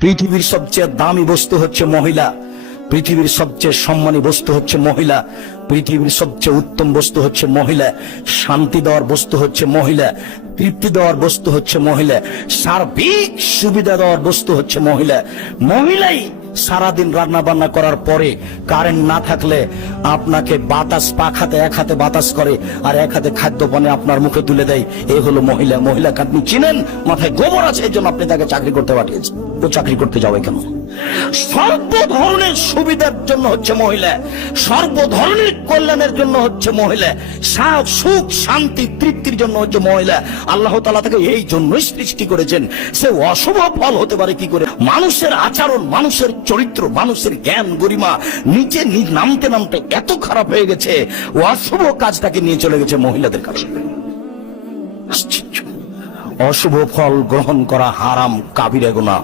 পৃথিবীর সবচেয়ে দামি বস্তু হচ্ছে মহিলা, পৃথিবীর সবচেয়ে সম্মানী বস্তু হচ্ছে মহিলা, পৃথিবীর সবচেয়ে উত্তম বস্তু হচ্ছে মহিলা, শান্তি দেওয়ার বস্তু হচ্ছে মহিলা, তৃপ্তি দেওয়ার বস্তু হচ্ছে মহিলা, সার্বিক সুবিধা দেওয়ার বস্তু হচ্ছে মহিলা। মহিলাই সারাদিন রান্না বান্না করার পরে কারেন্ট না থাকলে আপনাকে বাতাস, পাখাতে এক হাতে বাতাস করে আর এক হাতে খাদ্য পানি আপনার মুখে তুলে দেয়। এই হলো মহিলা। মহিলাকে আপনি চিনেন, মাথায় গোবর আছে, এই জন্য আপনি তাকে চাকরি করতে পাঠিয়েছেন। তো চাকরি করতে যাবে কেন? সর্ব ধরনের সুবিধার জন্য হচ্ছে মহিলা, সর্ব ধরনের কল্যাণের জন্য হচ্ছে মহিলা, সুখ শান্তি তৃপ্তির জন্য হচ্ছে মহিলা। আল্লাহ তাআলা তাকে এই জন্যই সৃষ্টি করেছেন। সে অশুভ ফল হতে পারে কি করে? মানুষের আচরণ, মানুষের চরিত্র, মানুষের জ্ঞান গরিমা নিচে নামতে নামতে এত খারাপ হয়ে গেছে, অশুভ কাজটাকে নিয়ে চলে গেছে মহিলাদের কাছে। অশুভ ফল গ্রহণ করা হারাম, কাবিরা গুনাহ।